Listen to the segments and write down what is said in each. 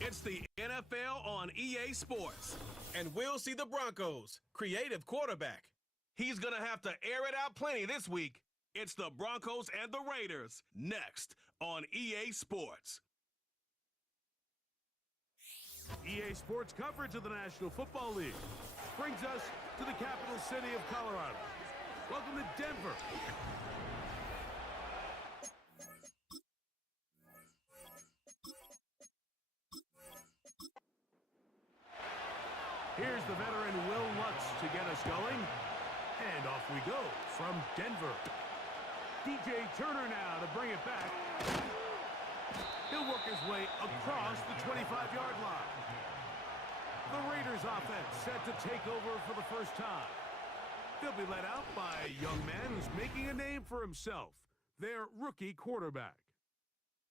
It's the NFL on EA Sports. And we'll see the Broncos' creative quarterback. He's going to have to air it out plenty this week. It's the Broncos and the Raiders next on EA Sports. EA Sports coverage of the National Football League brings us to the capital city of Colorado. Welcome to Denver. Here's the veteran Will Lutz to get us going. And off we go from Denver. DJ Turner now to bring it back. He'll work his way across the 25-yard line. The Raiders offense set to take over for the first time. They'll be led out by a young man who's making a name for himself, their rookie quarterback.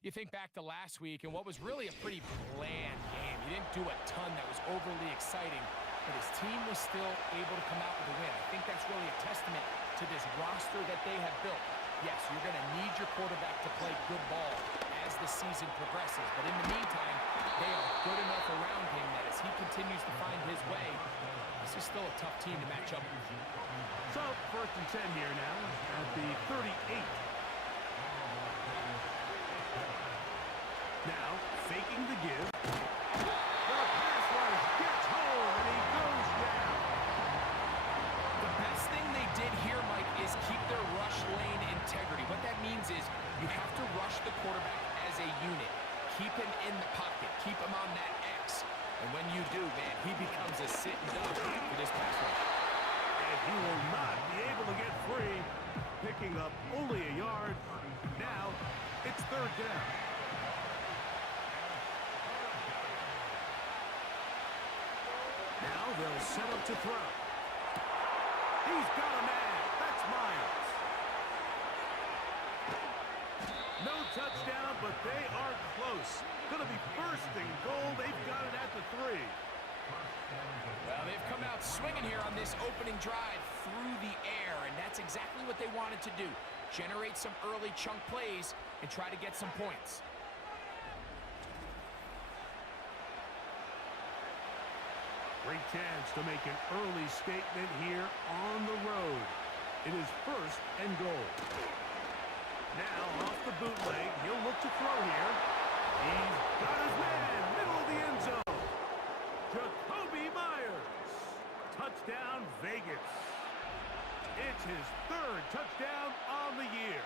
You think back to last week and what was really a pretty bland game. He didn't do a ton that was overly exciting, but his team was still able to come out with a win. I think that's really a testament to this roster that they have built. Yes, you're going to need your quarterback to play good ball as the season progresses, but in the meantime, they are good enough around him that as he continues to find his way, this is still a tough team to match up with. So, 1st and 10 here now at the 38. Now, faking the give. The pass rush gets home, and he goes down. The best thing they did here, Mike, is keep their rush lane integrity. What that means is you have to rush the quarterback as a unit. Keep him in the pocket. Keep him on that X. And when you do, man, he becomes a sitting duck for this pass rush. And he will not be able to get free, picking up only a yard. Now, it's 3rd down. Now they'll set up to throw. He's got a man. That's Myers. No touchdown, but they are close. Going to be first and goal. They've got it at the 3. Well, they've come out swinging here on this opening drive through the air, and that's exactly what they wanted to do. Generate some early chunk plays and try to get some points. Great chance to make an early statement here on the road. It is 1st and goal. Now off the bootleg, he'll look to throw here. He's got his man, middle of the end zone. Jacoby Myers. Touchdown, Vegas. It's his 3rd touchdown on the year.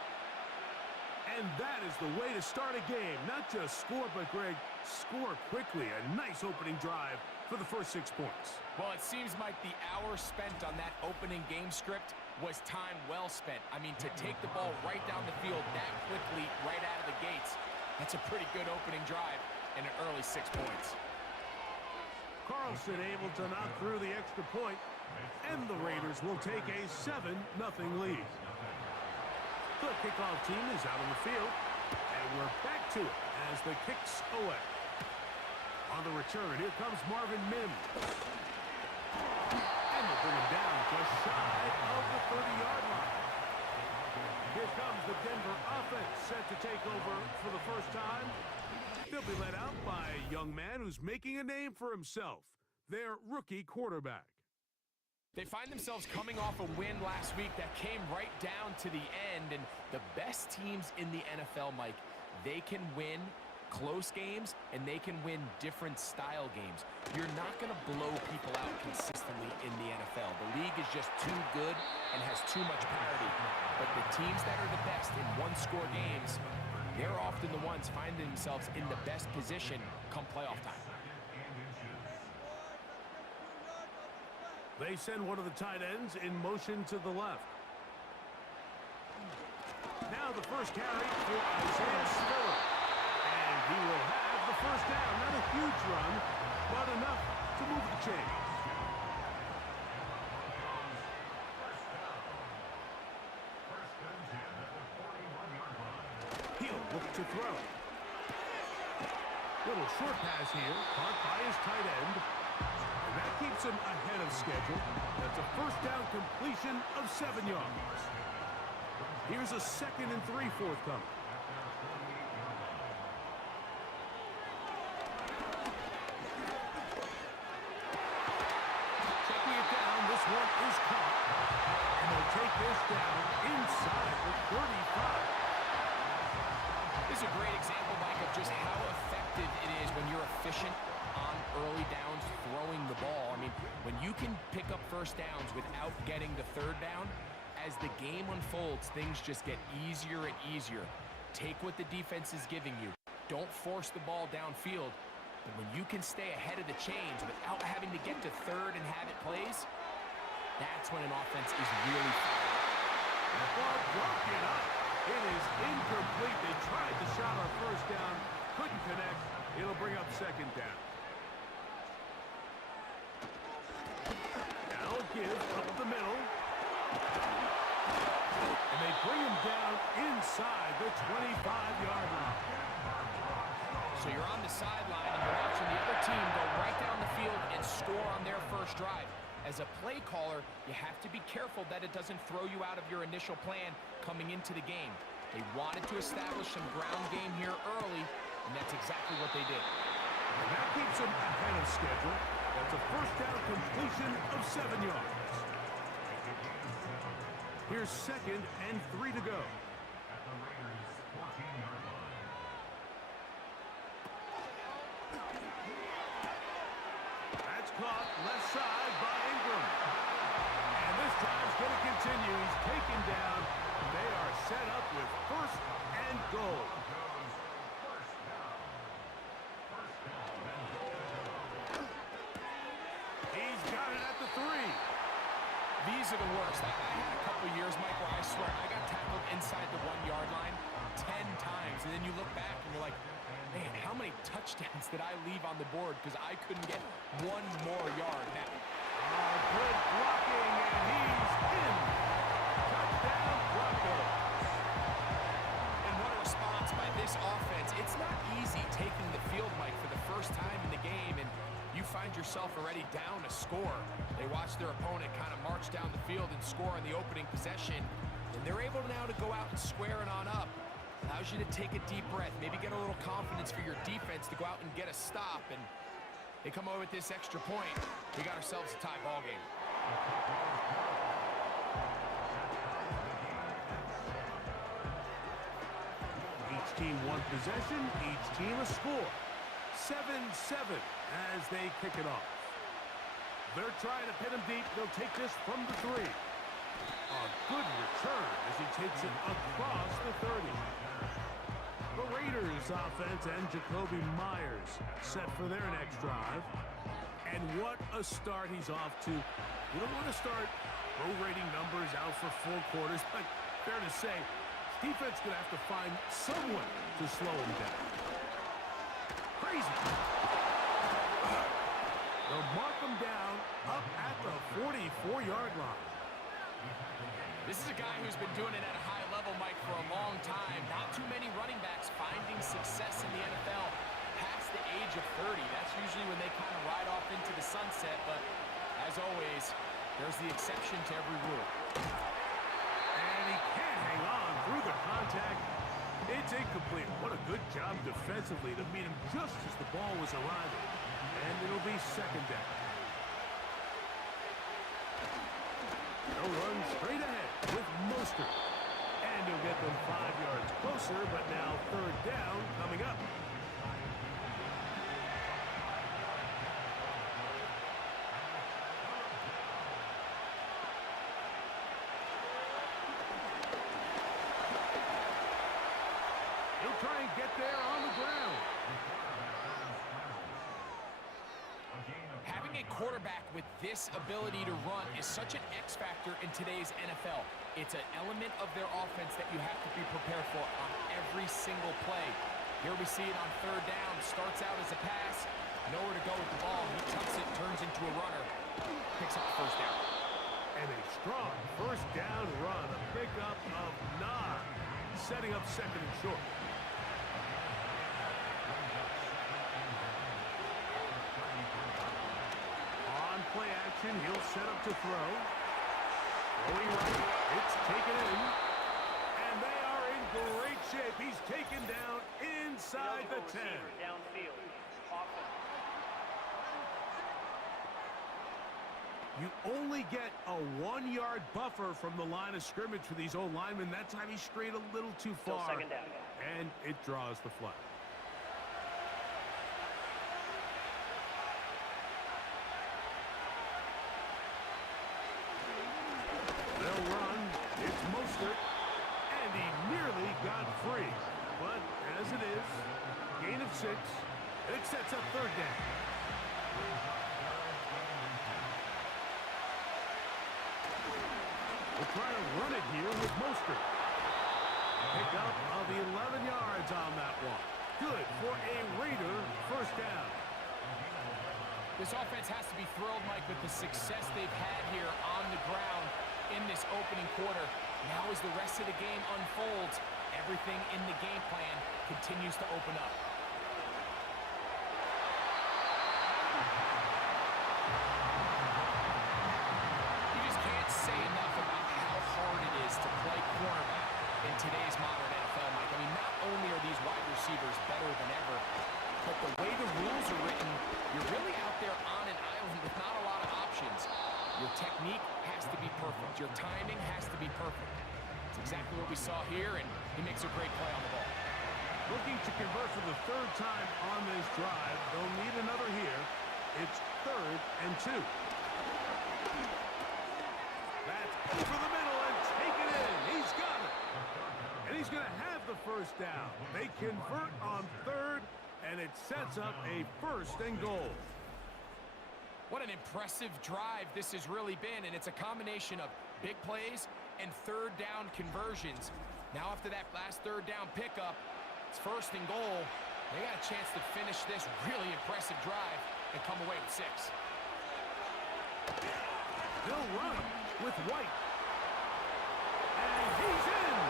And that is the way to start a game. Not just score, but, Greg, score quickly. A nice opening drive for the first 6 points. Well, it seems like the hour spent on that opening game script was time well spent. I mean, to take the ball right down the field that quickly, right out of the gates, that's a pretty good opening drive and an early 6 points. Carlson able to knock through the extra point, and the Raiders will take a 7-0 lead. The kickoff team is out on the field, and we're back to it as the kick's away. On the return, here comes Marvin Mims. And they'll bring him down just shy of the 30-yard line. Here comes the Denver offense set to take over for the first time. They'll be led out by a young man who's making a name for himself, their rookie quarterback. They find themselves coming off a win last week that came right down to the end, and the best teams in the NFL, Mike, they can win close games, and they can win different style games. You're not going to blow people out consistently in the NFL. The league is just too good and has too much parity. But the teams that are the best in one-score games, they're often the ones finding themselves in the best position come playoff time. They send one of the tight ends in motion to the left. Now the first carry for Isaiah Spiller. And he will have the first down. Not a huge run, but enough to move the chains. He'll look to throw. Little short pass here, caught by his tight end. That keeps him ahead of schedule. That's a first down completion of 7 yards. Here's a 2nd and 3 forthcoming. a great example, Mike, of just how effective it is when you're efficient on early downs throwing the ball. I mean, when you can pick up first downs without getting the third down, as the game unfolds, things just get easier and easier. Take what the defense is giving you. Don't force the ball downfield. But when you can stay ahead of the chains without having to get to third and have it plays, that's when an offense is really firing. The ball broken up. It is incomplete. They tried the shot on first down, couldn't connect. It'll bring up second down. Now give up the middle. And they bring him down inside the 25-yard line. So you're on the sideline and you're watching the other team go right down the field and score on their first drive. As a play caller, you have to be careful that it doesn't throw you out of your initial plan coming into the game. They wanted to establish some ground game here early, and that's exactly what they did. And that keeps them ahead of schedule. That's a first down completion of 7 yards. Here's 2nd and 3 to go. That's caught left side by Ingram. And this drive's going to continue. He's taken down. They are set up with 1st and goal. He's got it at the 3. These are the worst. I had a couple years, Mike, where I swear I got tackled inside the 1-yard line 10 times. And then you look back and you're like, man, how many touchdowns did I leave on the board because I couldn't get one more yard? Now, good blocking, and he's in. Touchdown, Broncos. and what a response by this offense. It's not easy taking the field, Mike, for the first time in the game, and you find yourself already down a score. They watch their opponent kind of march down the field and score on the opening possession, and they're able now to go out and square it on up. Allows you to take a deep breath, maybe get a little confidence for your defense to go out and get a stop, and they come away with this extra point. We got ourselves a tie ball game. Each team one possession, each team a score. 7-7 as they kick it off. They're trying to pin him deep. They'll take this from the 3. A good return as he takes it across the 30. The Raiders offense and Jacoby Myers set for their next drive. And what a start he's off to. You don't want to start prorating numbers out for full quarters, but fair to say, defense going to have to find someone to slow him down. Crazy. They'll mark him down up at the 44-yard line. This is a guy who's been doing it at a high level, Mike, for a long time. Not too many running backs finding success in the NFL past the age of 30. That's usually when they kind of ride off into the sunset, but as always, there's the exception to every rule. And he can't hang on through the contact. It's incomplete. What a good job defensively to meet him just as the ball was arriving. And it'll be second down. They'll run straight ahead with Mostert. And he'll get them 5 yards closer, but now third down coming up. He'll try and get there on the ground. Having a quarterback with this ability to run is such an X factor in today's NFL. It's an element of their offense that you have to be prepared for on every single play. Here we see it on third down. Starts out as a pass. Nowhere to go with the ball. He tucks it, turns into a runner. Picks up the first down. And a strong first down run. A pickup of 9. Setting up second and short. Play action, he'll set up to throw. Throwing right, it's taken in. And they are in great shape. He's taken down inside the 10. Downfield. You only get a 1-yard buffer from the line of scrimmage for these old linemen. That time he strayed a little too far. Still second down. and it draws the flag. They'll run. It's Mostert, and he nearly got free. But as it is, gain of 6, and it sets up third down. We'll try to run it here with Mostert. Pick up of 11 yards on that one. Good for a Raider first down. This offense has to be thrilled, Mike, with the success they've had here on the ground in this opening quarter. Now as the rest of the game unfolds, everything in the game plan continues to open up. You just can't say enough about how hard it is to play cornerback in today's modern NFL, Mike. I mean, not only are these wide receivers better than ever, but the way the rules are written, you're really out there on an island with not a lot of options. Your technique has to be perfect. Your timing has to be perfect. It's exactly what we saw here, and he makes a great play on the ball. Looking to convert for the third time on this drive. They'll need another here. It's 3rd and 2. That's over the middle and taken in. He's got it. And he's going to have the first down. They convert on 3rd, and it sets up a 1st and goal. What an impressive drive this has really been, and it's a combination of big plays and third down conversions. Now after that last third down pickup, it's 1st and goal. They got a chance to finish this really impressive drive and come away with 6. They'll run with White. And he's in!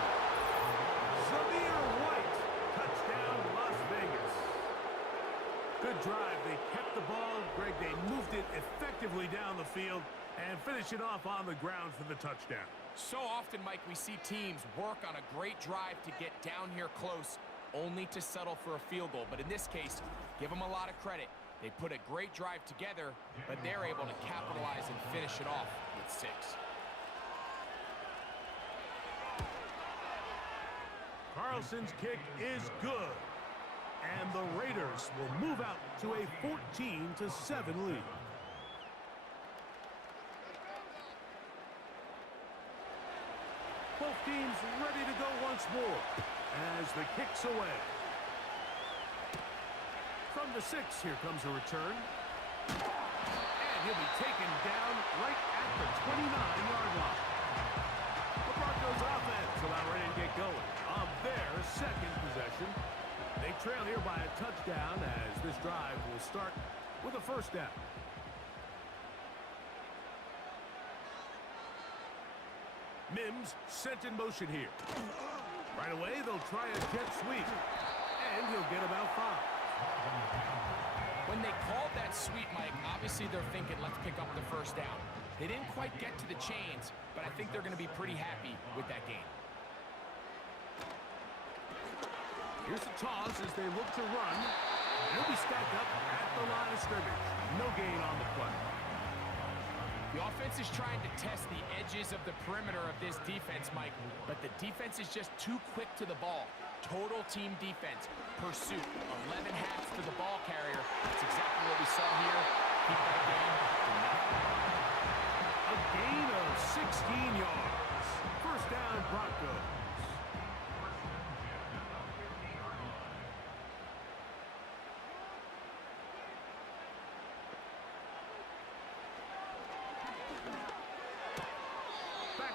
Zamir White, touchdown Las Vegas. Good drive. They kept the ball. Greg, they moved it effectively down the field and finish it off on the ground for the touchdown. So often, Mike, we see teams work on a great drive to get down here close, only to settle for a field goal. But in this case, give them a lot of credit. They put a great drive together, but they're able to capitalize and finish it off with 6. Carlson's kick is good. And the Raiders will move out to a 14-7 lead. Both teams ready to go once more as the kick's away. From the 6, here comes a return. And he'll be taken down right at the 29-yard line. The Broncos offense about ready to get going on their 2nd possession. They trail here by a touchdown as this drive will start with a 1st down. Mims sent in motion here. Right away, they'll try a jet sweep. And he'll get about 5. When they called that sweep, Mike, obviously they're thinking, let's pick up the 1st down. They didn't quite get to the chains, but I think they're going to be pretty happy with that game. Here's the toss as they look to run. He'll be stacked up at the line of scrimmage. No gain on the play. The offense is trying to test the edges of the perimeter of this defense, Mike, but the defense is just too quick to the ball. Total team defense, pursuit, 11 hats to the ball carrier. That's exactly what we saw here. Keep that game to nothing. A gain of 16 yards. 1st down, Broncos.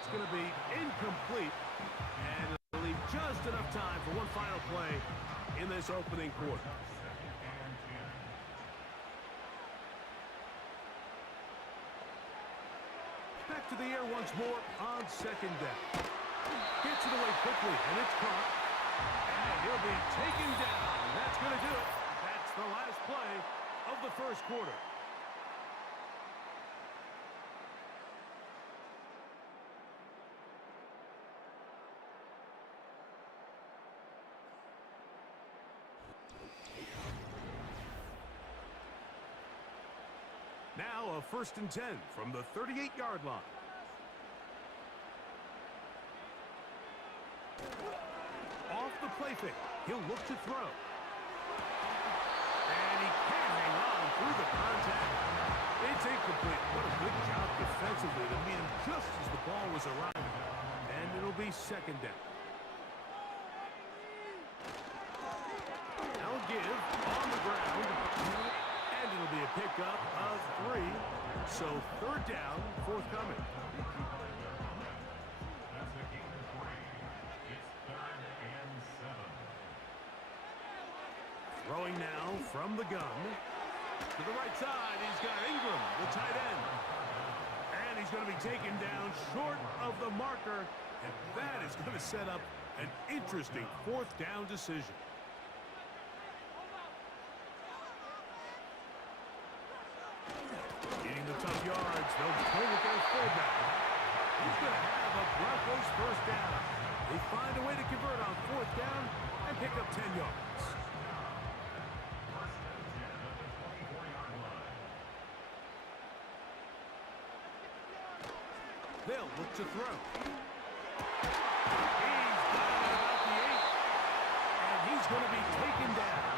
Going to be incomplete, and it'll leave just enough time for one final play in this opening quarter. Back to the air once more on 2nd down. Gets it away quickly, and it's caught. And he'll be taken down. That's going to do it. That's the last play of the 1st quarter. Now a 1st and 10 from the 38-yard line. Off the play terrific. He'll look to throw. And he can't hang on through the contact. It's incomplete. What a good job defensively to meet him just as the ball was arriving. And it'll be second down. Now give on the ground. And it'll be a pickup of 3. So third down, forthcoming. Throwing now from the gun. To the right side, he's got Ingram, the tight end. And he's going to be taken down short of the marker. And that is going to set up an interesting fourth down decision. Getting the tough yards, they'll play with their fullback. He's going to have a Broncos first down. They find a way to convert on fourth down and pick up 10 yards. They'll look to throw. He's got it about the 8. And he's going to be taken down.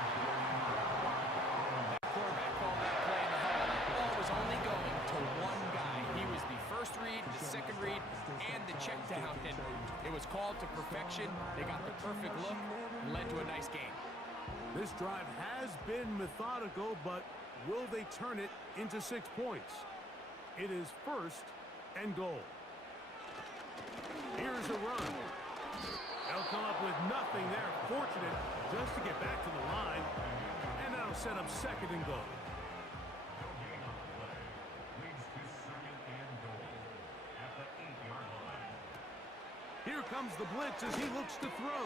That quarterback called that play in the huddle. The ball was only going to one guy. He was the first read, the second read, and the check down. And it was called to perfection. They got the perfect look and led to a nice game. This drive has been methodical, but will they turn it into 6 points? It is first and goal. Here's a run. They'll come up with nothing there. Fortunate just to get back to the line. And that'll set up second and goal. Here comes the blitz as he looks to throw.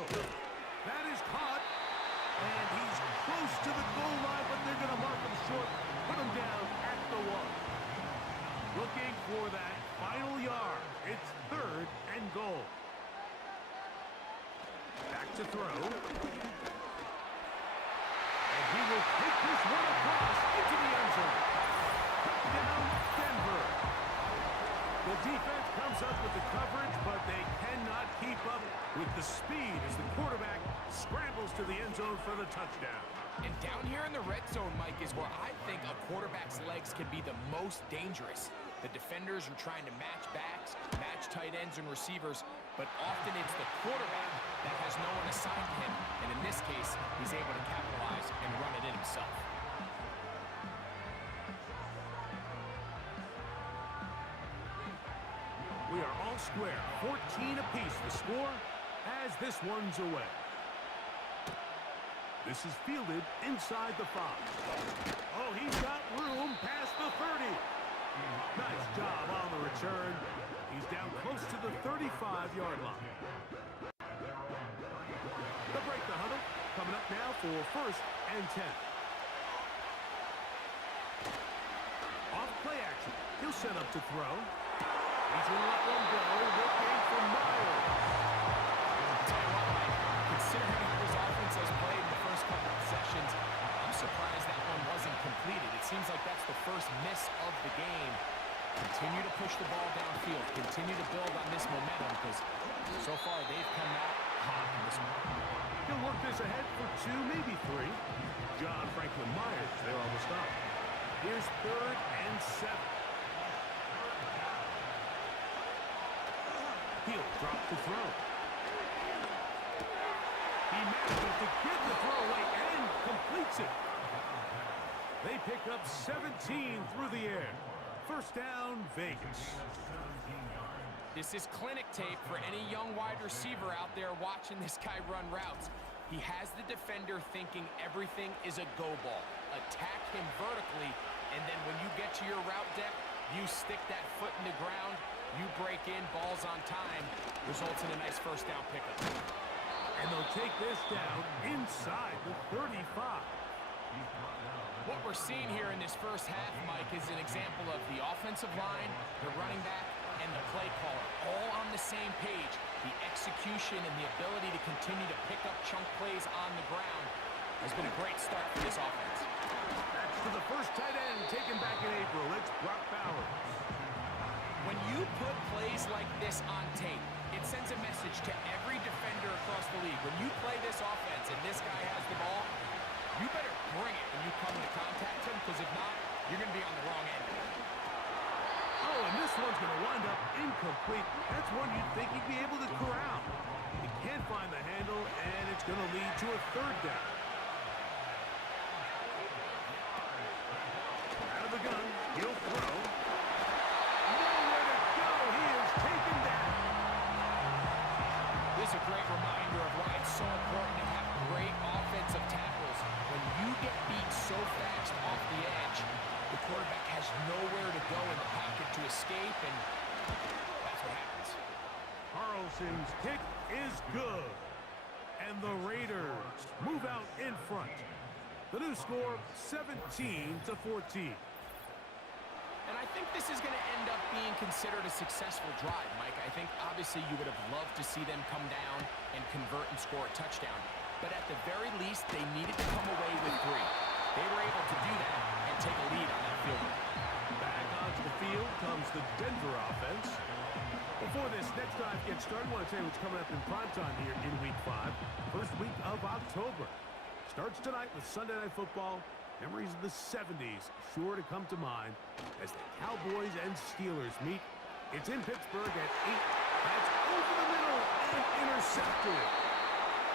That is caught. And he's close to the goal line, but they're going to mark him short. Put him down at the 1. Looking for that final yard. It's third and goal. Back to throw. And he will take this one across into the end zone. Touchdown, Denver. The defense comes up with the coverage, but they cannot keep up with the speed as the quarterback scrambles to the end zone for the touchdown. And down here in the red zone, Mike, is where I think a quarterback's legs can be the most dangerous. The defenders are trying to match backs, match tight ends and receivers, but often it's the quarterback that has no one assigned to him. And in this case, he's able to capitalize and run it in himself. We are all square, 14 apiece the score as this one's away. This is fielded inside the 5. Oh, he's got room past the 30. Nice job on the return. He's down close to the 35-yard line. They'll break the huddle. Coming up now for first and 10. Off play action. He'll set up to throw. He's going to let one go. Looking for Myers. I'll tell you what, Mike, considering how his offense has played in the first couple of sessions, I'm surprised that one wasn't completed. It seems like that's the first miss of the game. Continue to push the ball downfield. Continue to build on this momentum because so far they've come out hot in this one. He'll work this ahead for 2, maybe 3. John Franklin Myers, they're almost up. Here's third and 7. He'll drop to throw. He manages to get the throw away and completes it. They pick up 17 through the air. First down, Vegas. This is clinic tape for any young wide receiver out there watching this guy run routes. He has the defender thinking everything is a go ball. Attack him vertically, and then when you get to your route depth, you stick that foot in the ground, you break in, balls on time, results in a nice first down pickup. And they'll take this down inside the 35. What we're seeing here in this first half, Mike, is an example of the offensive line, the running back, and the play caller all on the same page. The execution and the ability to continue to pick up chunk plays on the ground has been a great start for this offense. That's to the first tight end taken back in April. It's Brock Bowers. When you put plays like this on tape, it sends a message to every defender across the league. When you play this offense and this guy has the ball, you better bring it when you come to contact him, because if not, you're going to be on the wrong end of it. Oh, and this one's going to wind up incomplete. That's one you'd think he'd be able to corral. He can't find the handle, and it's going to lead to a third down. Out of the gun, he'll throw. Nowhere to go. He is taken down. This is a great reminder of why it's so important to have great offensive tackles. When you get beat so fast off the edge, the quarterback has nowhere to go in the pocket to escape, and that's what happens. Carlson's kick is good. And the Raiders move out in front. The new score, 17-14. And I think this is going to end up being considered a successful drive, Mike. I think obviously you would have loved to see them come down and convert and score a touchdown. But at the very least, they needed to come away with 3. They were able to do that and take a lead on that field goal. Back onto the field comes the Denver offense. Before this next drive gets started, I want to tell you what's coming up in primetime here in Week 5. First week of October. Starts tonight with Sunday Night Football. Memories of the 70s sure to come to mind as the Cowboys and Steelers meet. It's in Pittsburgh at 8. That's over the middle and intercepted.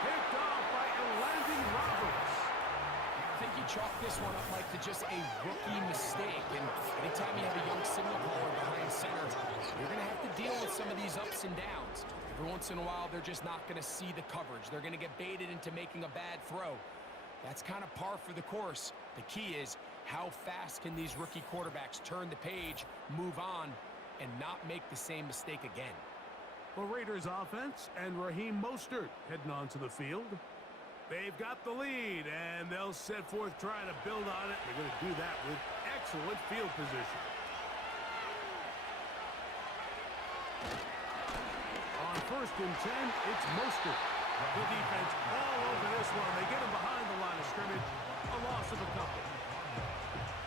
Picked off by Landon Roberts. I think you chalk this one up, Mike, to just a rookie mistake. And anytime you have a young signal caller behind center, you're going to have to deal with some of these ups and downs. Every once in a while, they're just not going to see the coverage. They're going to get baited into making a bad throw. That's kind of par for the course. The key is, how fast can these rookie quarterbacks turn the page, move on, and not make the same mistake again? The Raiders offense and Raheem Mostert heading onto the field. They've got the lead, and they'll set forth trying to build on it. They're going to do that with excellent field position. On 1st and 10, it's Mostert. The defense all over this one. They get him behind the line of scrimmage. A loss of a couple.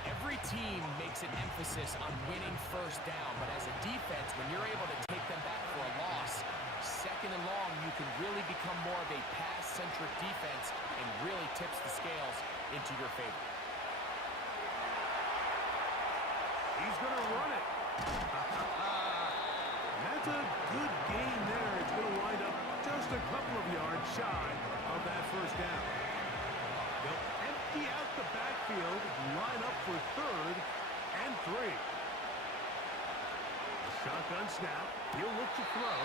Every team makes an emphasis on winning first down, but as a defense, when you're able to take them back for a loss, second and long, you can really become more of a pass-centric defense and really tips the scales into your favor. He's going to run it. That's a good gain there. It's going to wind up just a couple of yards shy of that first down. They'll empty out the backfield, line up for 3rd and 3. A shotgun snap. He'll look to throw.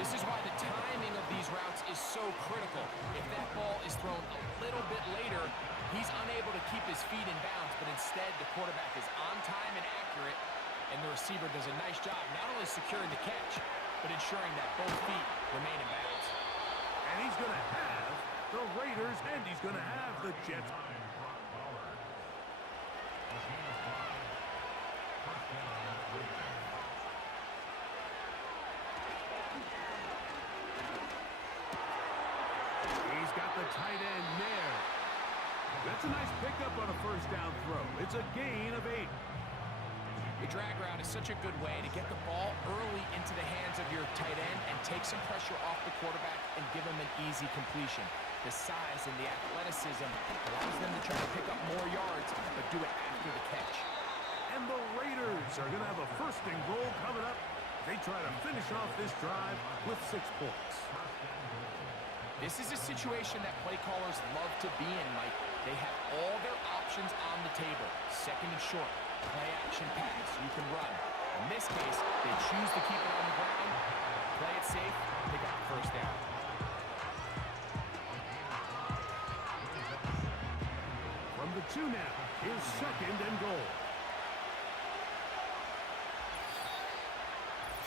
This is why the timing of these routes is so critical. If that ball is thrown a little bit later, he's unable to keep his feet in bounds, but instead the quarterback is on time and accurate, and the receiver does a nice job not only securing the catch, but ensuring that both feet remain in bounds. And he's going to have the Raiders, and he's going to have the Jets. He's got the tight end there. That's a nice pickup on a first down throw. It's a gain of 8. The drag route is such a good way to get the ball early into the hands of your tight end and take some pressure off the quarterback and give him an easy completion. The size and the athleticism allows them to try to pick up more yards, but do it after the catch. And the Raiders are going to have a 1st and goal coming up. They try to finish off this drive with 6 points. This is a situation that play callers love to be in, Mike. They have all their options on the table. 2nd and short, play action pass, you can run. In this case, they choose to keep it on the ground, play it safe, pick up the first down. From the 2 now, here's 2nd and goal.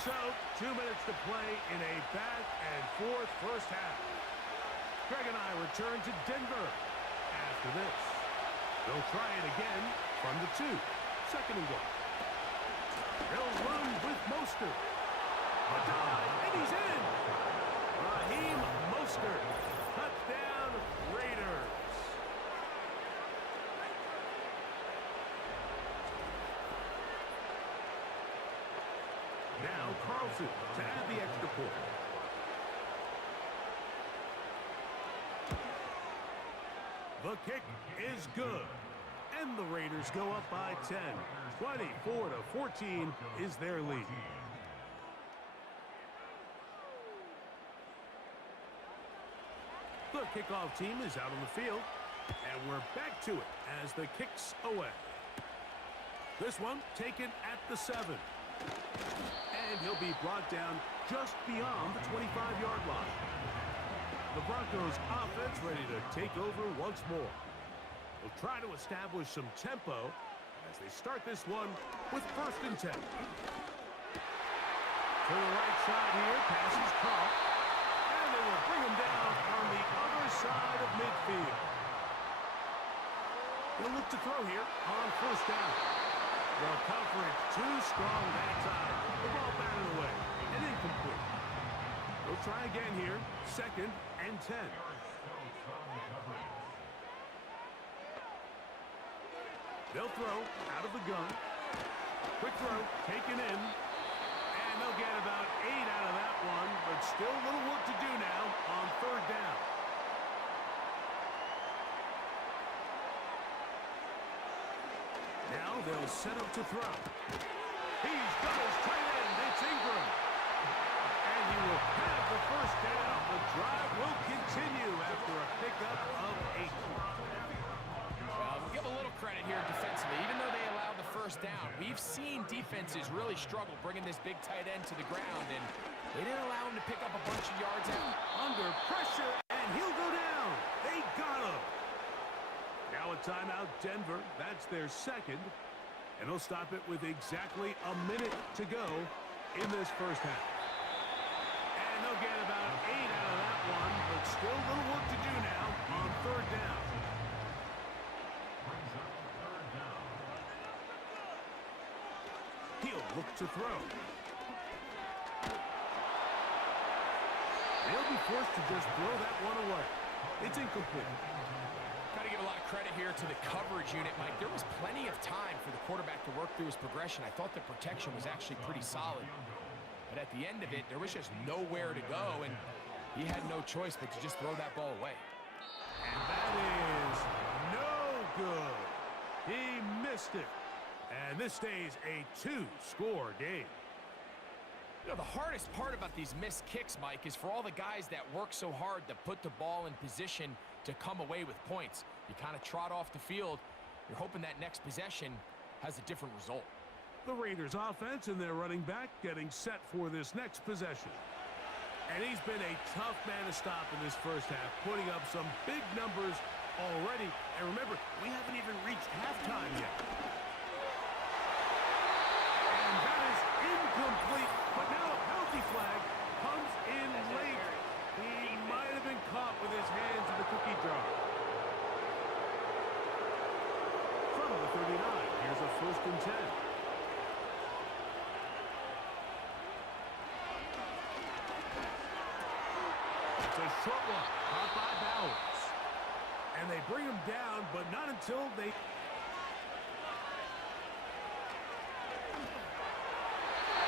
So, 2 minutes to play in a back-and-forth first half. Greg and I return to Denver after this. They'll try it again from the 2. 2nd and goal. They'll run with Mostert. A dive, and he's in. Raheem Mostert. Touchdown, Raiders. The kick is good. And the Raiders go up by 10. 24-14 is their lead. The kickoff team is out on the field. And we're back to it as the kick's away. This one taken at the 7. And he'll be brought down just beyond the 25-yard line. The Broncos offense ready to take over once more. They'll try to establish some tempo as they start this one with 1st and 10. To the right side here, pass is caught. And they will bring him down on the other side of midfield. They'll look to throw here on 1st down. The coverage too strong that time. The ball batted away and incomplete. They'll try again here. 2nd and 10. They'll throw out of the gun. Quick throw taken in. And they'll get about 8 out of that one, but still a little work to do now on 3rd down. Now they'll set up to throw. He's got his tight end. It's Ingram. And he will have the 1st down. The drive will continue after a pickup of 8. We'll give a little credit here defensively. Even though they allowed the 1st down, we've seen defenses really struggle bringing this big tight end to the ground, and they didn't allow him to pick up a bunch of yards out. Under pressure, and he'll go down. They got him. Now a timeout, Denver. That's their 2nd. And they'll stop it with exactly a minute to go in this 1st half. And they'll get about 8 out of that one, but still a little work to do now on 3rd down. He'll look to throw. They'll be forced to just throw that one away. It's incomplete. Got to give a lot of credit here to the coverage unit, Mike. There was plenty of time for the quarterback to work through his progression. I thought the protection was actually pretty solid. But at the end of it, there was just nowhere to go, and he had no choice but to just throw that ball away. And that is no good. He missed it. And this stays a 2-score game. You know, the hardest part about these missed kicks, Mike, is for all the guys that work so hard to put the ball in position to come away with points. You kind of trot off the field. You're hoping that next possession has a different result. The Raiders offense and their running back getting set for this next possession. And he's been a tough man to stop in this 1st half, putting up some big numbers already. And remember, we haven't even reached halftime yet. And that is incomplete. But now a penalty flag comes in late. He might have been caught with his hands in the cookie jar. From the 39, here's a 1st and 10. It's a short one, caught by Bowers. And they bring him down, but not until they...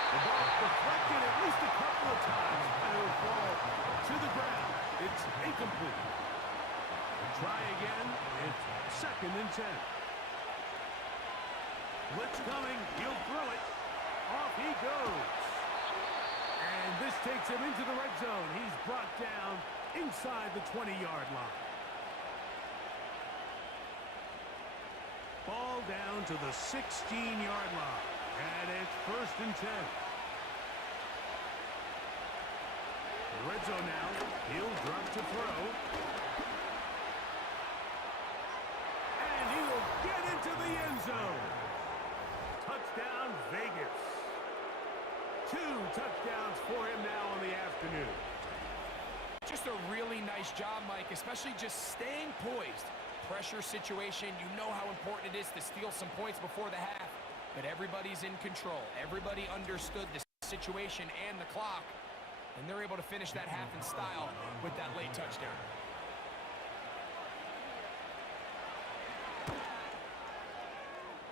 The ball deflected at least a couple of times, and it will fall to the ground. It's incomplete. Try again. It's 2nd and 10. Blitz coming. He'll throw it. Off he goes. And this takes him into the red zone. He's brought down inside the 20-yard line. Ball down to the 16-yard line. And it's 1st and 10. The red zone now. He'll drop to throw. And he will get into the end zone. Touchdown, Vegas. 2 touchdowns for him now on the afternoon. Just a really nice job, Mike, especially just staying poised. Pressure situation, you know how important it is to steal some points before the half. But everybody's in control. Everybody understood the situation and the clock. And they're able to finish that half in style with that late touchdown.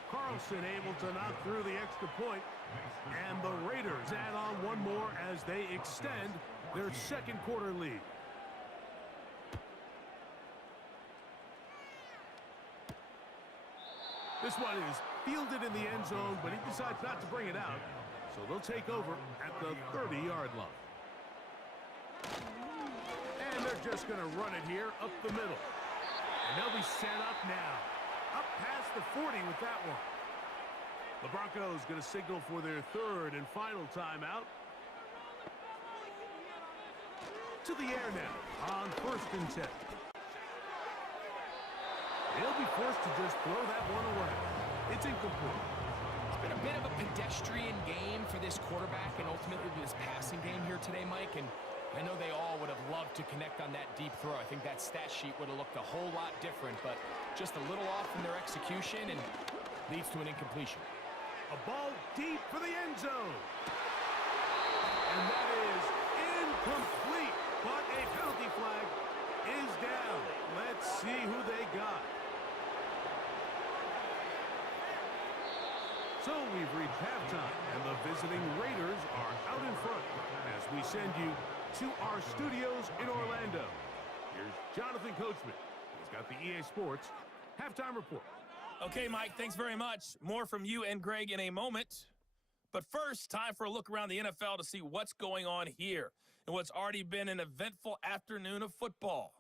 Carlson able to knock through the extra point. And the Raiders add on one more as they extend their 2nd quarter lead. This one is fielded in the end zone, but he decides not to bring it out. So they'll take over at the 30-yard line. And they're just going to run it here up the middle. And they'll be set up now. Up past the 40 with that one. The Broncos going to signal for their third and final timeout. To the air now on 1st and 10. He'll be forced to just throw that one away. It's incomplete. It's been a bit of a pedestrian game for this quarterback and ultimately this passing game here today, Mike. And I know they all would have loved to connect on that deep throw. I think that stat sheet would have looked a whole lot different, but just a little off in their execution and leads to an incompletion. A ball deep for the end zone. And that is incomplete, but a penalty flag is down. Let's see who they got. So we've reached halftime, and the visiting Raiders are out in front as we send you to our studios in Orlando. Here's Jonathan Coachman. He's got the EA Sports halftime report. Okay, Mike, thanks very much. More from you and Greg in a moment. But first, time for a look around the NFL to see what's going on here in what's already been an eventful afternoon of football.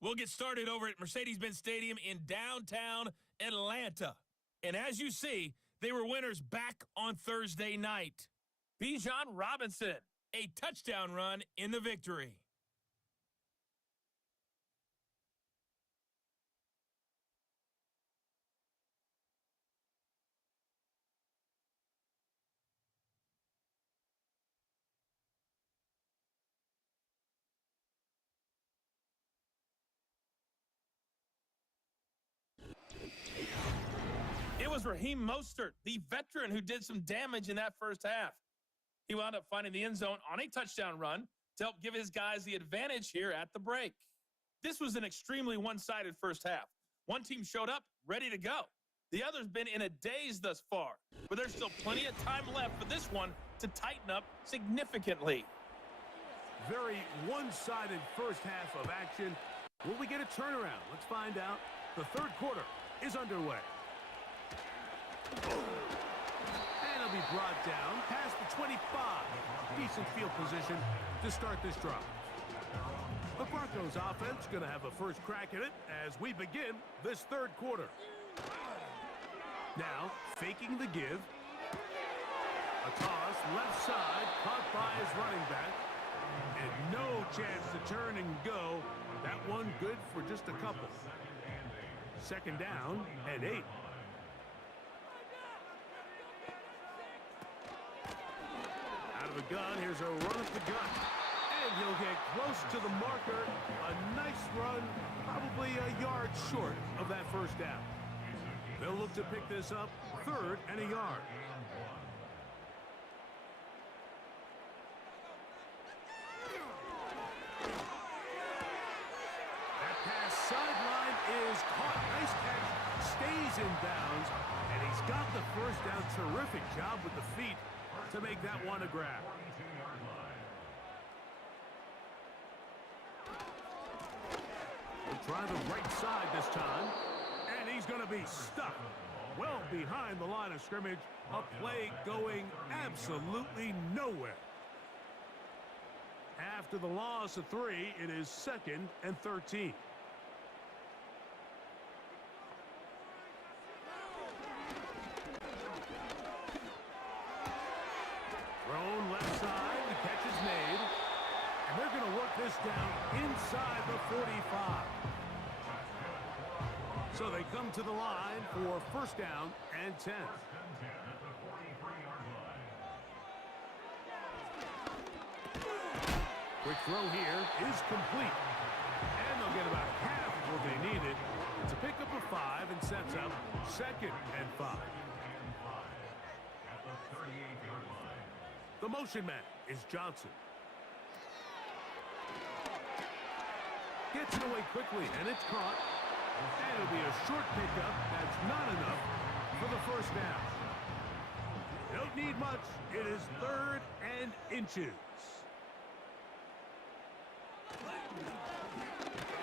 We'll get started over at Mercedes-Benz Stadium in downtown Atlanta. And as you see, they were winners back on Thursday night. Bijan Robinson, a touchdown run in the victory. It was Raheem Mostert, the veteran, who did some damage in that first half. He wound up finding the end zone on a touchdown run to help give his guys the advantage here at the break. This was an extremely one-sided first half. One team showed up ready to go. The other's been in a daze thus far, but there's still plenty of time left for this one to tighten up significantly. Very one-sided first half of action. Will we get a turnaround? Let's find out. The third quarter is underway. And it'll be brought down past the 25. Decent field position to start this drive. The Broncos offense going to have a first crack at it as we begin this third quarter. Now, faking the give. A toss left side, caught by his running back. And no chance to turn and go. That one good for just a couple. Second down and 8. Out of the gun, here's a run at the gut. And he'll get close to the marker. A nice run, probably a yard short of that first down. They'll look to pick this up, 3rd and a yard. That pass sideline is caught. Nice catch, stays in bounds, and he's got the first down. Terrific job with the feet to make that one a grab. We'll try the right side this time, and he's going to be stuck well behind the line of scrimmage. A play going absolutely nowhere. After the loss of 3, it is 2nd and 13. Thrown left side, the catch is made. And they're going to work this down inside the 45. So they come to the line for first down and 10. Quick throw here is complete. And they'll get about half of what they needed to pick up a 5 and sets up 2nd and 5. The motion man is Johnson. Gets it away quickly, and it's caught. And it'll be a short pickup. That's not enough for the first down. Don't need much. It is 3rd and inches.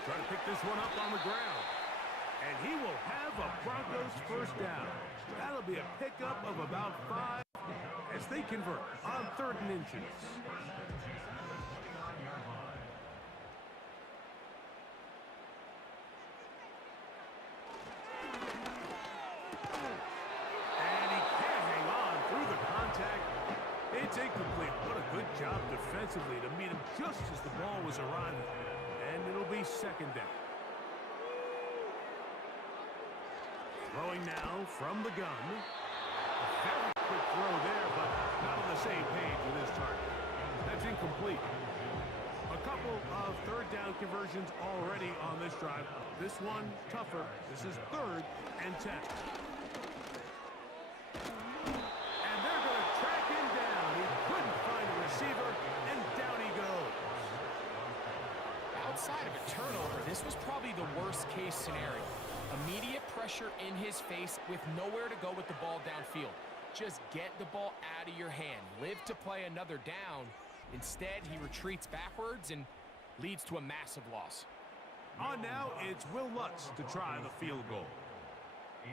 Try to pick this one up on the ground. And he will have a Broncos first down. That'll be a pickup of about 5 as they convert on 3rd and inches. And he can't hang on through the contact. It's incomplete. What a good job defensively to meet him just as the ball was arriving. And it'll be 2nd down. Throwing now from the gun. A very quick throw there, but not on the same page with his target. That's incomplete. A couple of 3rd down conversions already on this drive. This one tougher. This is 3rd and 10. And they're going to track him down. He couldn't find a receiver, and down he goes. Outside of a turnover, this was probably the worst-case scenario. Immediate pressure in his face with nowhere to go with the ball downfield. Just get the ball out of your hand. Live to play another down. Instead, he retreats backwards and leads to a massive loss. On now, it's Will Lutz to try the field goal.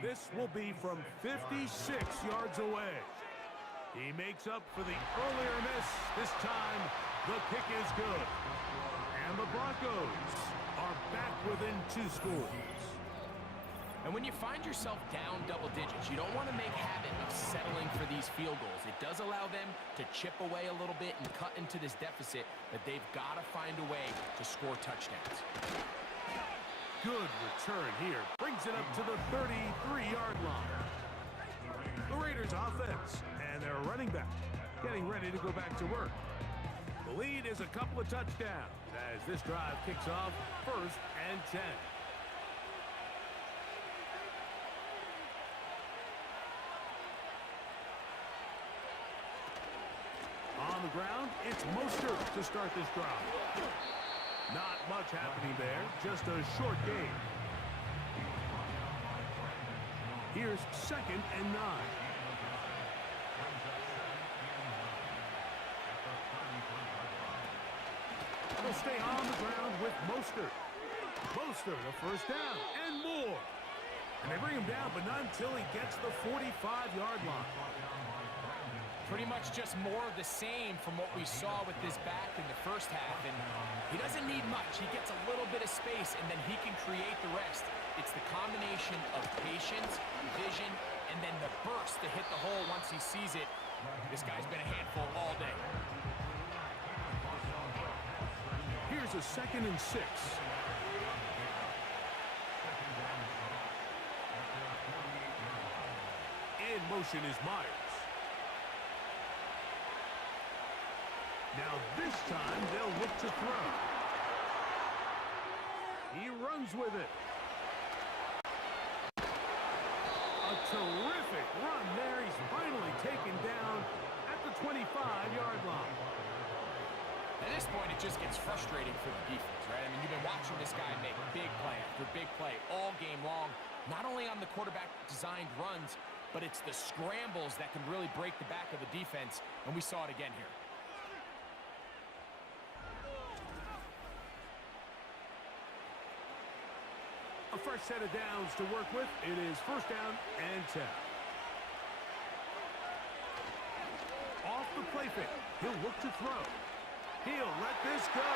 This will be from 56 yards away. He makes up for the earlier miss. This time, the kick is good. And the Broncos are back within 2 scores. And when you find yourself down double digits, you don't want to make habit of settling for these field goals. It does allow them to chip away a little bit and cut into this deficit, but they've got to find a way to score touchdowns. Good return here. Brings it up to the 33-yard line. The Raiders offense and their running back getting ready to go back to work. The lead is a couple of touchdowns as this drive kicks off 1st and 10. On the ground, it's Mostert to start this drive. Not much happening there, just a short gain. Here's 2nd and 9. They'll stay on the ground with Mostert. Mostert, a first down, and more. And they bring him down, but not until he gets the 45-yard line. Pretty much just more of the same from what we saw with this back in the first half. And he doesn't need much. He gets a little bit of space, and then he can create the rest. It's the combination of patience, vision, and then the burst to hit the hole once he sees it. This guy's been a handful all day. Here's a 2nd and 6. In motion is Myers. Now this time they'll look to throw. He runs with it. A terrific run there. He's finally taken down at the 25-yard line. At this point, it just gets frustrating for the defense, right? I mean, you've been watching this guy make big play after big play all game long, not only on the quarterback-designed runs, but it's the scrambles that can really break the back of the defense, and we saw it again here. A fresh set of downs to work with. It is 1st down and 10. Off the play fake. He'll look to throw. He'll let this go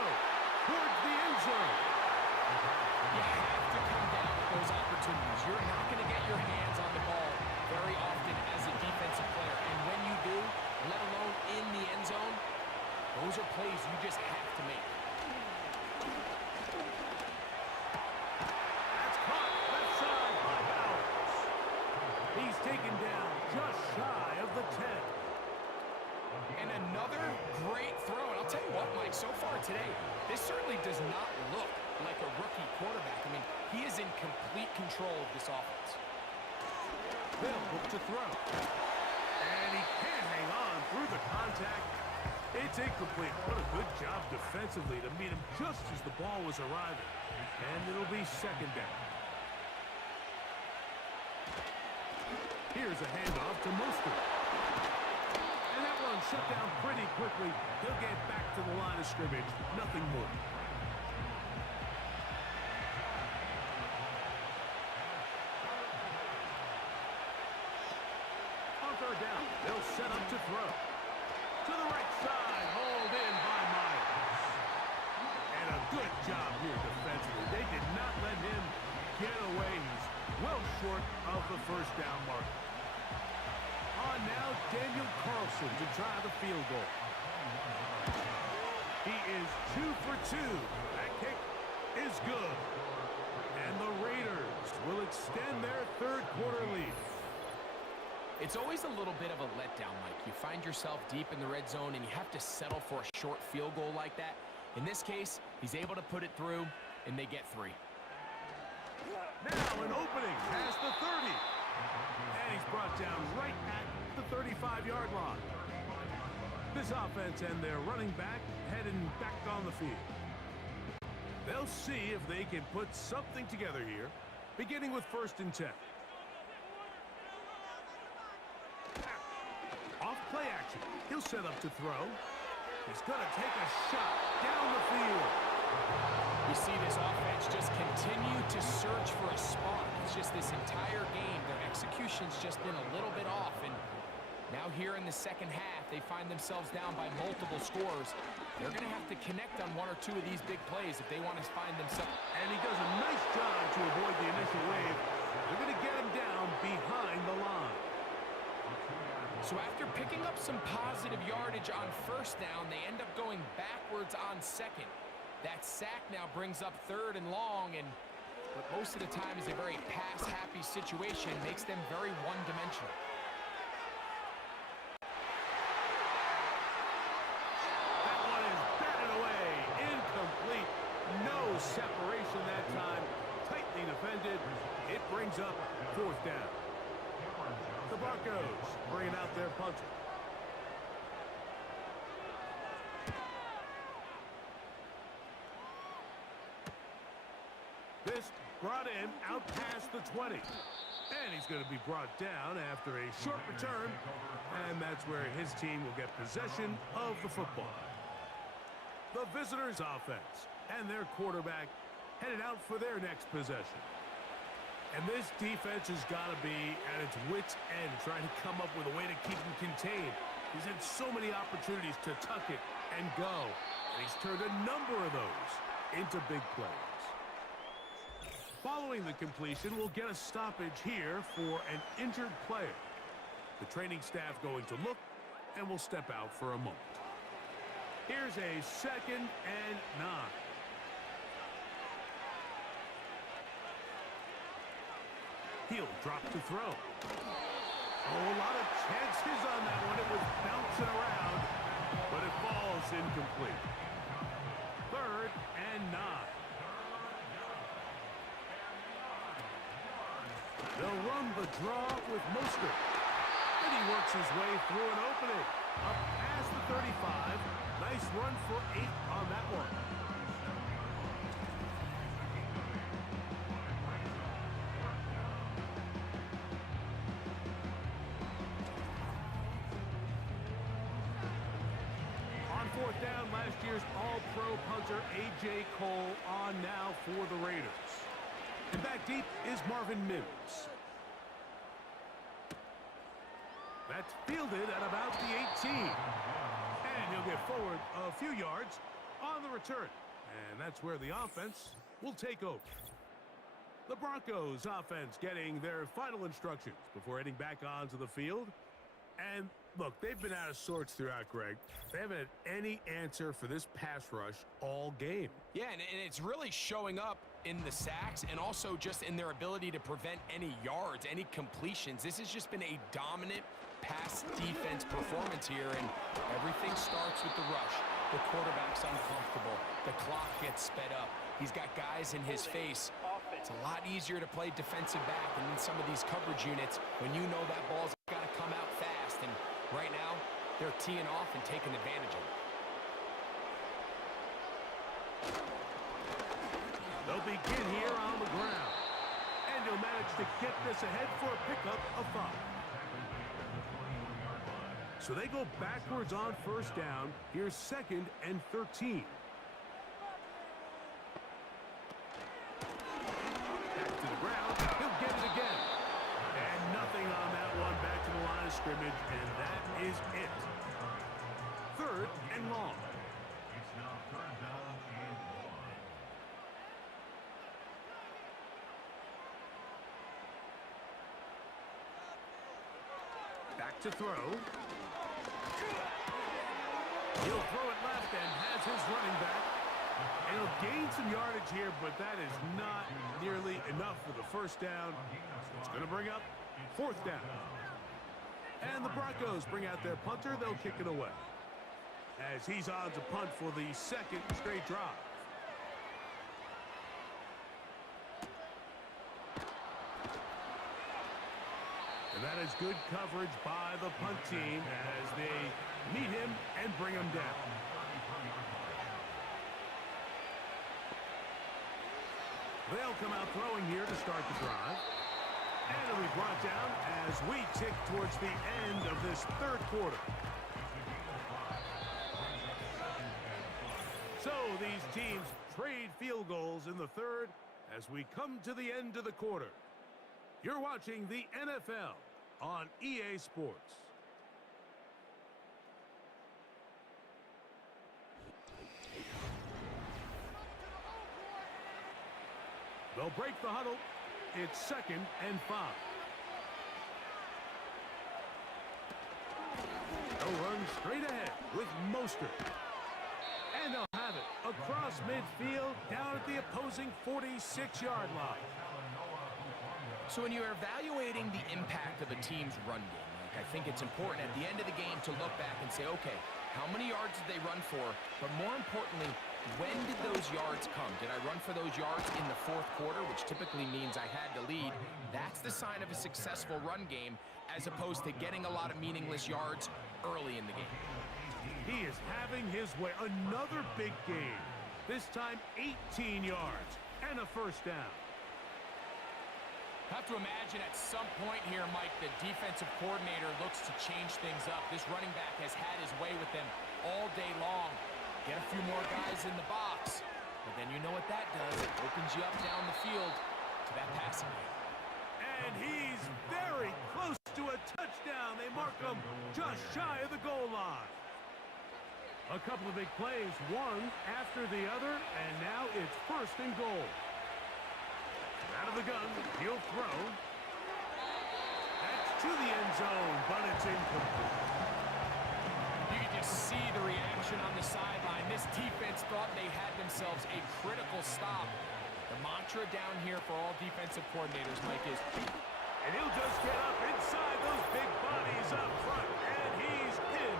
towards the end zone. You have to come down with those opportunities. You're not going to get your hands on the ball very often as a defensive player. And when you do, let alone in the end zone, those are plays you just have to make. That's caught left side by Bowers. He's taken down just shy of the 10. And another great throw. And I'll tell you what, Mike, so far today, this certainly does not look like a rookie quarterback. I mean, he is in complete control of this offense. They'll look to throw. And he can't hang on through the contact. It's incomplete. What a good job defensively to meet him just as the ball was arriving. And it'll be 2nd down. Here's a handoff to Mostert. And that one shut down pretty quickly. He'll get back to the line of scrimmage. Nothing more. set up to throw. To the right side, hauled in by Myers. And a good job here defensively. They did not let him get away. He's well short of the first down mark. On now, Daniel Carlson to try the field goal. He is 2 for 2. That kick is good. And the Raiders will extend their third quarter lead. It's always a little bit of a letdown, Mike. You find yourself deep in the red zone, and you have to settle for a short field goal like that. In this case, he's able to put it through, and they get 3. Now an opening past the 30. And he's brought down right at the 35-yard line. This offense and their running back heading back on the field. They'll see if they can put something together here, beginning with 1st and 10. Off play action. He'll set up to throw. He's going to take a shot down the field. You see this offense just continue to search for a spark. It's just this entire game, their execution's just been a little bit off. And now here in the second half, they find themselves down by multiple scores. They're going to have to connect on 1 or 2 of these big plays if they want to find themselves. And he does a nice job to avoid the initial wave. They're going to get him down behind the line. So after picking up some positive yardage on 1st down, they end up going backwards on 2nd. That sack now brings up 3rd and long, and what most of the time is a very pass-happy situation, makes them very one-dimensional. That one is batted away. Incomplete. No separation that time. Tightly defended. It brings up 4th down. The Broncos bringing out their punter. This brought in out past the 20. And he's going to be brought down after a short return. And that's where his team will get possession of the football. The visitors' offense and their quarterback headed out for their next possession. And this defense has got to be at its wits' end, trying to come up with a way to keep him contained. He's had so many opportunities to tuck it and go, and he's turned a number of those into big plays. Following the completion, we'll get a stoppage here for an injured player. The training staff going to look, and we'll step out for a moment. Here's a 2nd and 9. He'll drop to throw. Oh, a lot of chances on that one. It was bouncing around, but it falls incomplete. 3rd and 9. They'll run the draw with Mostert. And he works his way through an opening. Up past the 35. Nice run for 8 on that one. On 4th down, last year's All-Pro punter A.J. Cole on now for the Raiders. And back deep is Marvin Mims. That's fielded at about the 18. And he'll get forward a few yards on the return. And that's where the offense will take over. The Broncos offense getting their final instructions before heading back onto the field. And look, they've been out of sorts throughout, Greg. They haven't had any answer for this pass rush all game. Yeah, and it's really showing up in the sacks and also just in their ability to prevent any yards, any completions. This has just been a dominant pass defense performance here, and everything starts with the rush. The quarterback's uncomfortable. The clock gets sped up. He's got guys in his face. It's a lot easier to play defensive back than in some of these coverage units when you know that ball's got to come out fast. And right now, they're teeing off and taking advantage of it. They'll begin here on the ground. And he'll manage to get this ahead for a pickup of 5. So they go backwards on 1st down. Here's 2nd and 13. Back to the ground. He'll get it again. And nothing on that one. Back to the line of scrimmage. And that is it. 3rd and long. Back to throw. He'll throw it left and has his running back. And he'll gain some yardage here, but that is not nearly enough for the first down. So it's going to bring up 4th down. And the Broncos bring out their punter. They'll kick it away, as he's on to punt for the 2nd straight drive. And that is good coverage by the punt team as they meet him and bring him down. They'll come out throwing here to start the drive. And it'll be brought down as we tick towards the end of this 3rd quarter. So these teams trade field goals in the 3rd as we come to the end of the quarter. You're watching the NFL on EA Sports. They'll break the huddle. It's 2nd and 5. They'll run straight ahead with Mostert. And they'll have it across midfield down at the opposing 46-yard line. So when you're evaluating the impact of a team's run game, I think it's important at the end of the game to look back and say, okay, how many yards did they run for? But more importantly, when did those yards come? Did I run for those yards in the 4th quarter, which typically means I had to lead? That's the sign of a successful run game, as opposed to getting a lot of meaningless yards early in the game. He is having his way. Another big game. This time 18 yards and a 1st down. I have to imagine at some point here, Mike, the defensive coordinator looks to change things up. This running back has had his way with them all day long. Get a few more guys in the box, but then you know what that does. It opens you up down the field to that passing game. And he's very close to a touchdown. They mark him just shy of the goal line. A couple of big plays, one after the other, and now it's 1st and goal. Out of the gun, he'll throw. That's to the end zone, but it's incomplete. You can just see the reaction on the sideline. This defense thought they had themselves a critical stop. The mantra down here for all defensive coordinators, Mike, is... And he'll just get up inside those big bodies up front, and he's in.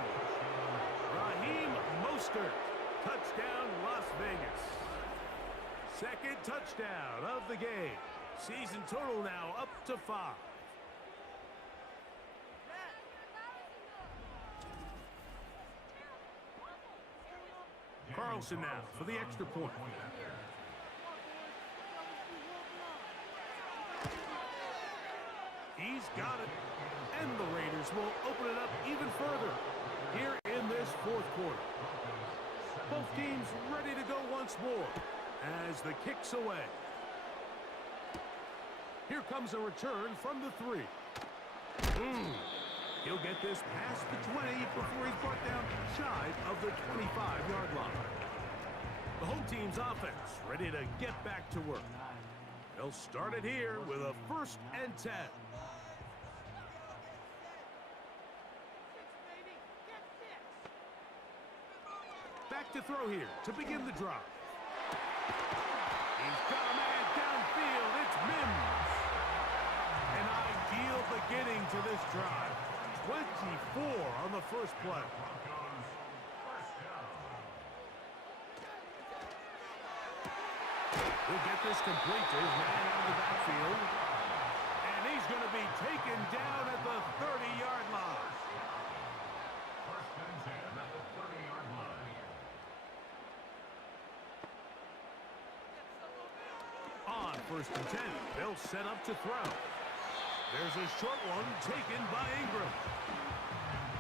Raheem Mostert, touchdown Las Vegas. 2nd touchdown of the game. Season total now up to 5. Carlson now for the extra point. He's got it. And the Raiders will open it up even further here in this 4th quarter. Both teams ready to go once more as the kick's away. Here comes a return from the 3. He'll get this past the 20 before he's brought down shy of the 25-yard line. The home team's offense ready to get back to work. They'll start it here with a 1st and 10. Back to throw here to begin the drive. He's got a man downfield. It's Mims. An ideal beginning to this drive. 24 on the first play. He'll get this complete to his man out of the backfield. And he's going to be taken down at the 30-yard line. On 1st and 10, they'll set up to throw. There's a short one taken by Ingram.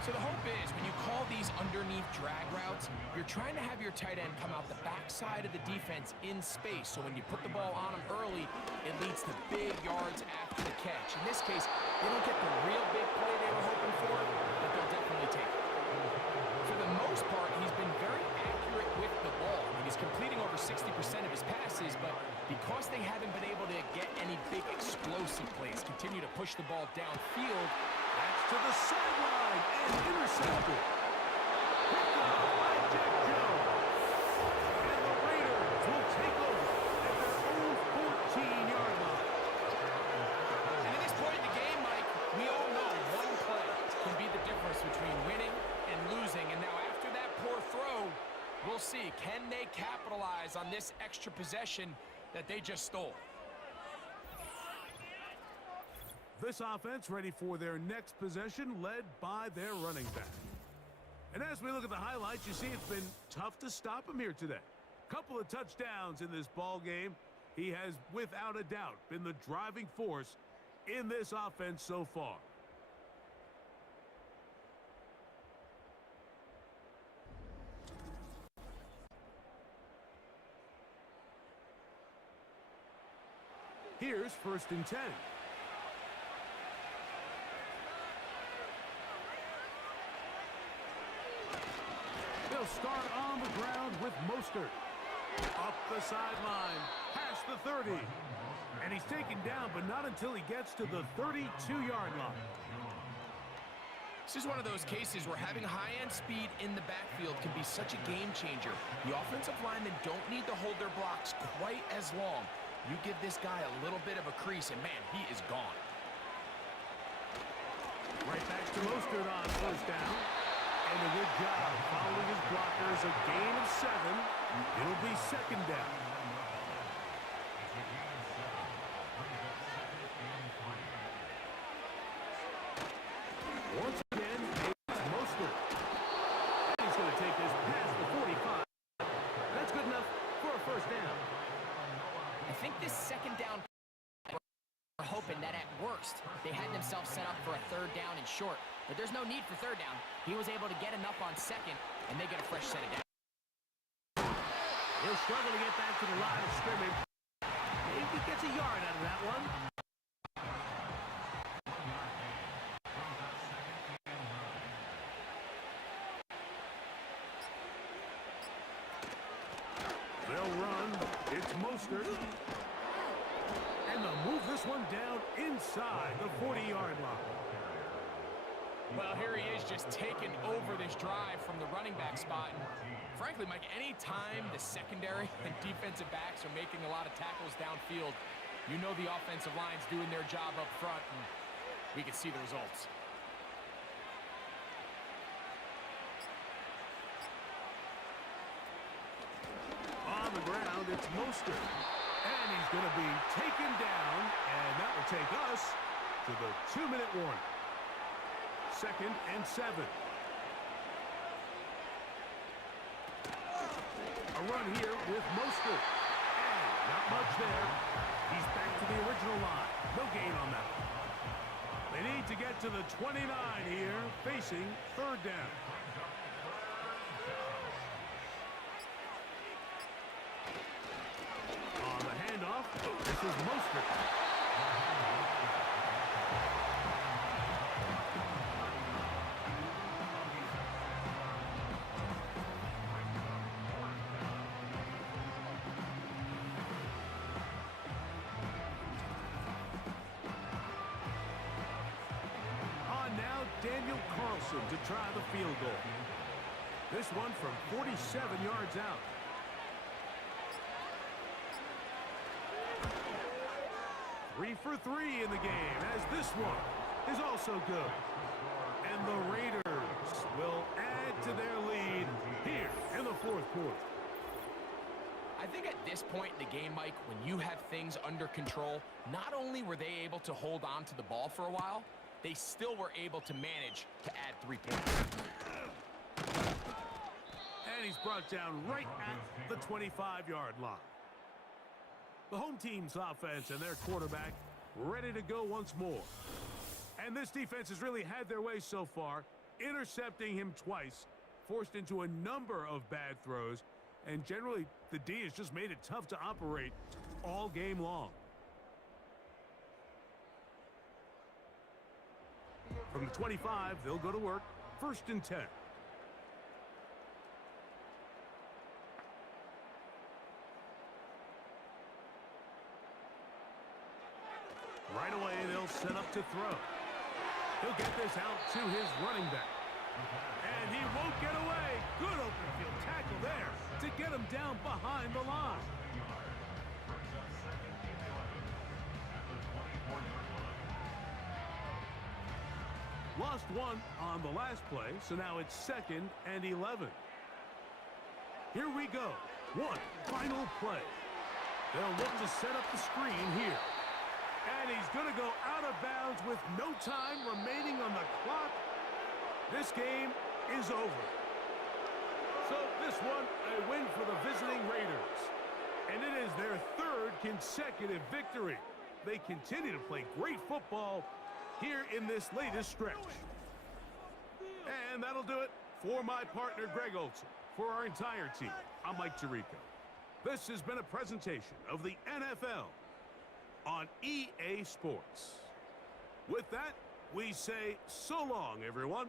So the hope is when you call these underneath drag routes, you're trying to have your tight end come out the backside of the defense in space. So when you put the ball on him early, it leads to big yards after the catch. In this case, they don't get the real big play they were hoping for, but they'll definitely take most part, he's been very accurate with the ball. I mean, he's completing over 60% of his passes, but because they haven't been able to get any big explosive plays, continue to push the ball downfield. That's to the sideline and intercepted. Picked up by Jack Jones. And the Raiders will take over at their own 14-yard line. And at this point in the game, Mike, we all know one play can be the difference between winning and losing. And now after that poor throw, we'll see, can they capitalize on this extra possession that they just stole? This offense ready for their next possession, led by their running back. And as we look at the highlights, you see it's been tough to stop him here today. Couple of touchdowns in this ball game. He has, without a doubt, been the driving force in this offense so far. Here's 1st and 10. They'll start on the ground with Mostert. Up the sideline, past the 30. And he's taken down, but not until he gets to the 32-yard line. This is one of those cases where having high-end speed in the backfield can be such a game changer. The offensive linemen don't need to hold their blocks quite as long. You give this guy a little bit of a crease, and man, he is gone. Right back to Mostert on 1st down. And a good job following his blockers. A gain of 7. It'll be 2nd down. Once again, it's Mostert. And he's going to take this past the 45. That's good enough for a 1st down. I think this 2nd down, we're hoping that at worst, they had themselves set up for a 3rd down and short. But there's no need for 3rd down. He was able to get enough on 2nd, and they get a fresh set of downs. He'll struggle to get back to the line of scrimmage. Maybe he gets a yard out of that one. They'll run. It's Mostert. And they'll move this one down inside the 40-yard line. Well, here he is just taking over this drive from the running back spot. And frankly, Mike, any time the secondary and defensive backs are making a lot of tackles downfield, you know the offensive line's doing their job up front, and we can see the results. On the ground, it's Mostert. And he's going to be taken down, and that will take us to the 2-minute warning. 2nd and 7. A run here with Mostert. And not much there. He's back to the original line. No gain on that. They need to get to the 29 here, facing 3rd down. On the handoff, this is Mostert. To try the field goal. This one from 47 yards out. Three for 3 in the game, as this one is also good. And the Raiders will add to their lead here in the 4th quarter. I think at this point in the game, Mike, when you have things under control, not only were they able to hold on to the ball for a while, they still were able to manage to add 3 points. And he's brought down right at the 25-yard line. The home team's offense and their quarterback ready to go once more. And this defense has really had their way so far, intercepting him twice, forced into a number of bad throws, and generally the D has just made it tough to operate all game long. From the 25, they'll go to work. 1st and 10. They'll set up to throw. He'll get this out to his running back. And he won't get away. Good open field tackle there to get him down behind the line. Lost one on the last play, so now it's 2nd and 11. Here we go. One final play. They'll look to set up the screen here. And he's going to go out of bounds with no time remaining on the clock. This game is over. So this one, a win for the visiting Raiders. And it is their 3rd consecutive victory. They continue to play great football here in this latest stretch. And that'll do it for my partner, Greg Olson. For our entire team, I'm Mike Tirico. This has been a presentation of the NFL on EA Sports. With that, we say so long, everyone.